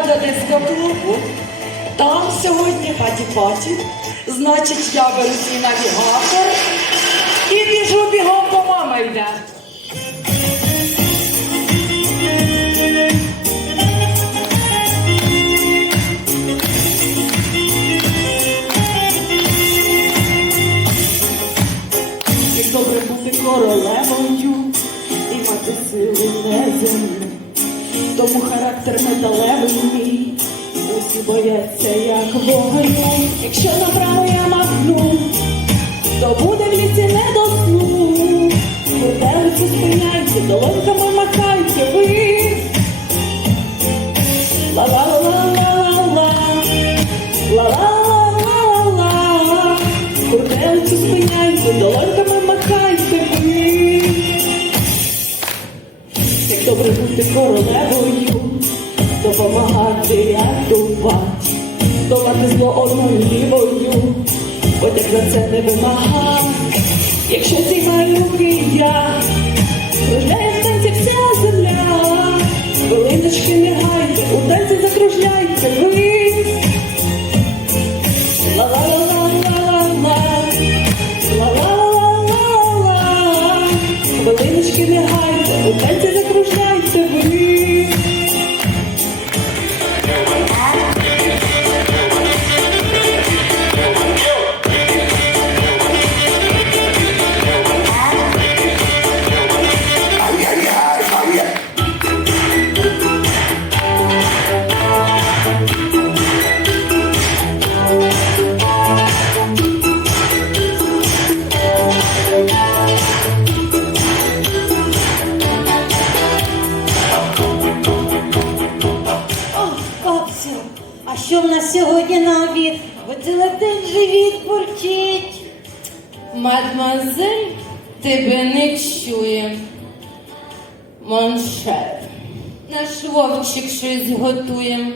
для дискоклубу. Там сьогодні паті-паті. Значить, я беру свій навігатор і біжу бігом, бо мама йде. Як добре бути королевою і мати сили неземні. Тому характер металевий мій, усі бояться, як вогню. Якщо направо я махну, то буде в лісі не до сну. Курделиці спиняйте, долоньками махайте ви. Ла-ла-ла-ла-ла-ла, ла-ла-ла-ла-ла. Курделиці спиняйте, долоньками махайте добре бути королевою, допомагати рятувати, долати зло одною лівою, одяг за це не вимагав. Якщо зіймаю руки я, кружляє в танці вся земля, хвилиночки не гайте, у танці закружляйте ви. Ла-ла-ла-ла-ла-ла, ла-ла-ла-ла-ла, хвилиночки не гайте, у танці закружляйте сьогодні на обід? Цілий день живіт бурчить. Мадмазель тебе не чує. Моншер. Наш вовчик щось готує.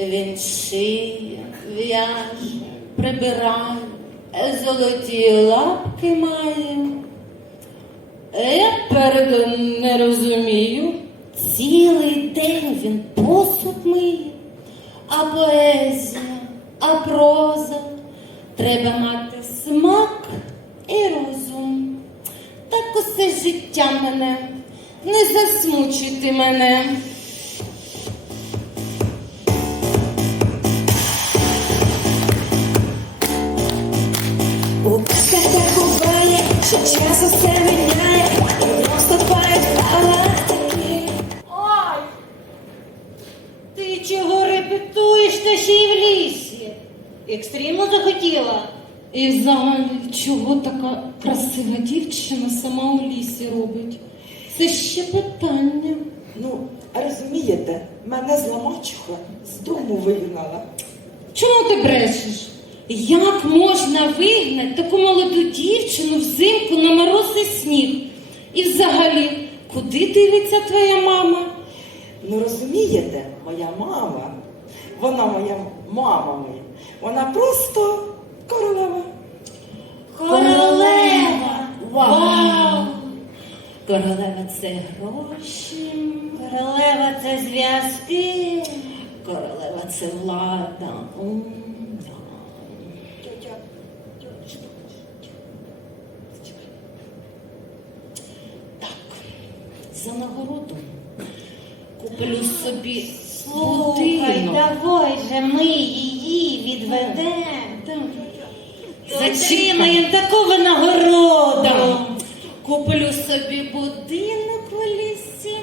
Він шиє, в'яже, прибирає, золоті лапки має. Я перед не розумію. Цілий день він посуд миє, а поезія, а проза. Треба мати смак і розум. Так усе життя мене, не засмучуйте мене. І взагалі, чого така красива дівчина сама у лісі робить? Це ще питання. Ну, розумієте, мене зла мачуха з дому вигнала. Чому ти брешеш? Як можна вигнати таку молоду дівчину взимку на мороз і сніг? І взагалі, куди дивиться твоя мама? Ну розумієте, моя мама, вона моя мама моя, вона просто королева. Королева! Вау! Королева це гроші, Королева це зв'язки. королева це влада. Так, за нагороду куплю собі Слухай, давай же ми її відведемо. Так. Отримаємо таку винагороду. Куплю собі будинок у лісі.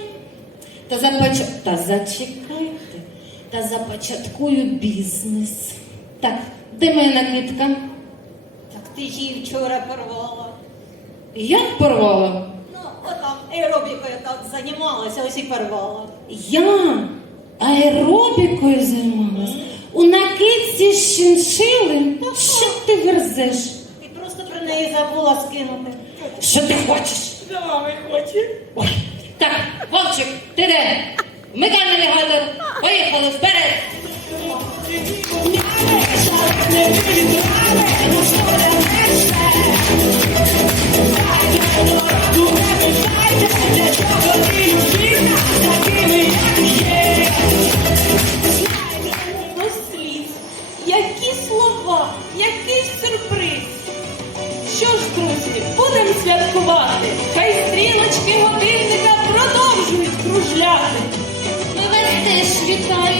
Та, започ... та зачекайте. Та започаткую бізнес. Так, де моя накидка? Так ти її вчора порвала. Як порвала? Ну, отам аеробікою так займалася, ось і порвала. Я аеробікою займалась. У накидці з шиншили. Що ти верзеш? Ти просто про неї забула скинути. Що ти хочеш? До мами хоче. Ой. Так, Вовчик, ти де? Вмикай навігатор. Поїхали вперед. святкувати, хай стрілочки годинника продовжують кружляти. Ми весь теж вітаємо.